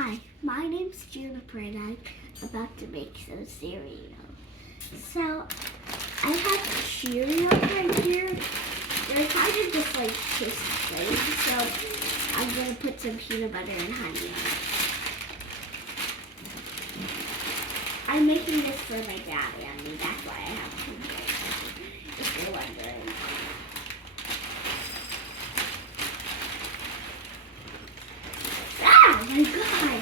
Hi, my name's Juniper and I'm about to make some cereal. So, I have Cheerios right here. They're kind of just like just plain, so I'm going to put some peanut butter and honey on it. I'm making this for my dad and me, that's why I have two plates, if you're wondering. Oh my god!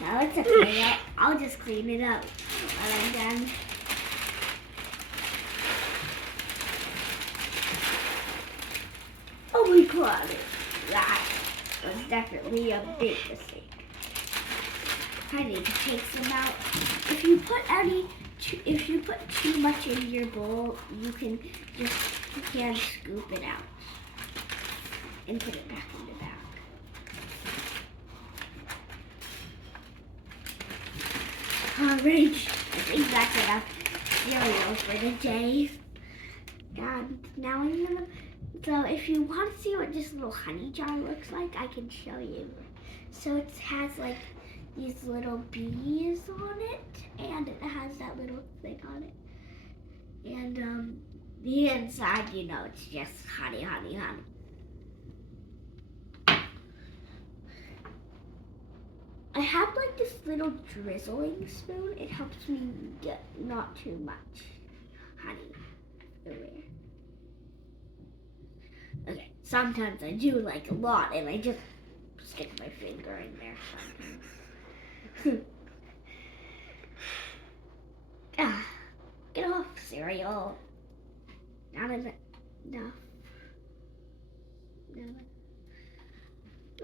Now it's okay. I'll just clean it up when I'm done. Oh my god! That was definitely a big mistake. I need to take some out. If you put too much in your bowl, you can scoop it out and put it back in the bag. Alright, I think that's enough cereal for the day. And now I'm gonna, so if you want to see what this little honey jar looks like, I can show you. So it has like these little bees on it, and it has that little thing on it. And the inside, it's just honey, honey, honey. I have like this little drizzling spoon. It helps me get not too much honey everywhere. Okay, sometimes I do like a lot and I just stick my finger in there sometimes. Get off, cereal. Not enough.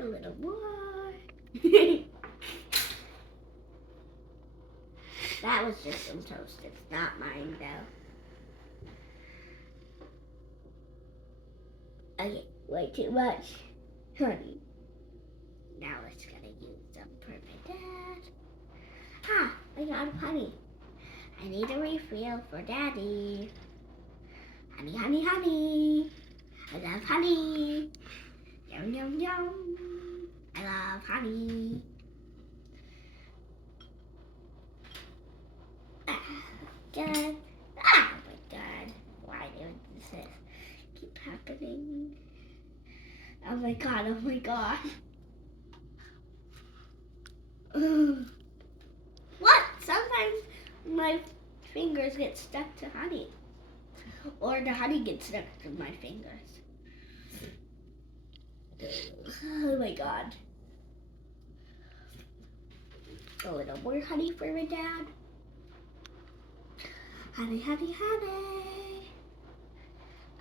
A little more. That was just some toast. It's not mine, though. Okay, way too much honey. Now it's gonna use some for my dad. I got honey. I need a refill for Daddy. Honey, honey, honey. I love honey. Yum, yum, yum. I love honey. God. Oh my god. Why does this keep happening? Oh my god, oh my god. What? Sometimes my fingers get stuck to honey. Or the honey gets stuck to my fingers. Oh my god. A little more honey for my dad. Honey, honey, honey.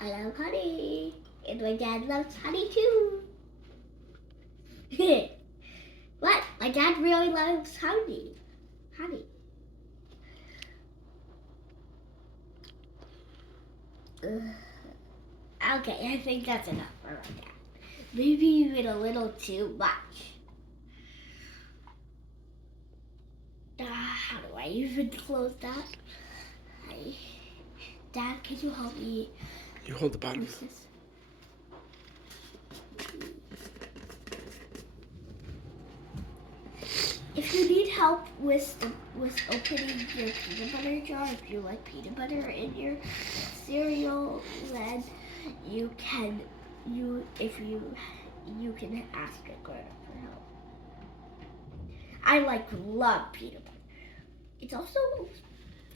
I love honey. And my dad loves honey too. What? My dad really loves honey. Honey. Okay, I think that's enough for my dad. Maybe even a little too much. How do I even close that? Dad, can you help me? You hold the bottom. If you need help with opening your peanut butter jar, if you like peanut butter in your cereal, then you can ask a girl for help. I love peanut butter.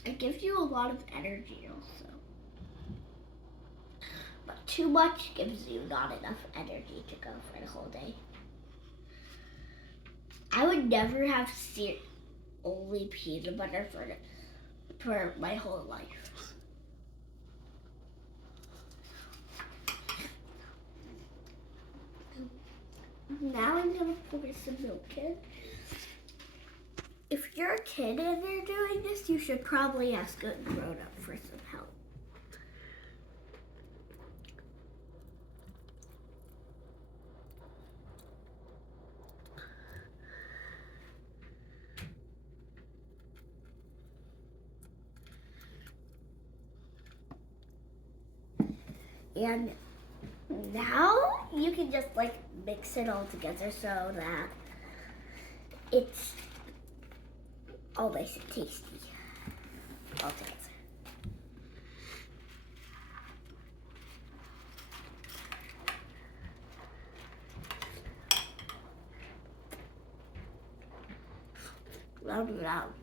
It gives you a lot of energy also. But too much gives you not enough energy to go for the whole day. I would never have only peanut butter for my whole life. Now I'm gonna pour some milk in. If you're a kid and you're doing this, you should probably ask a grown-up for some help. And now you can just mix it all together so that it's always tasty altogether. Loud.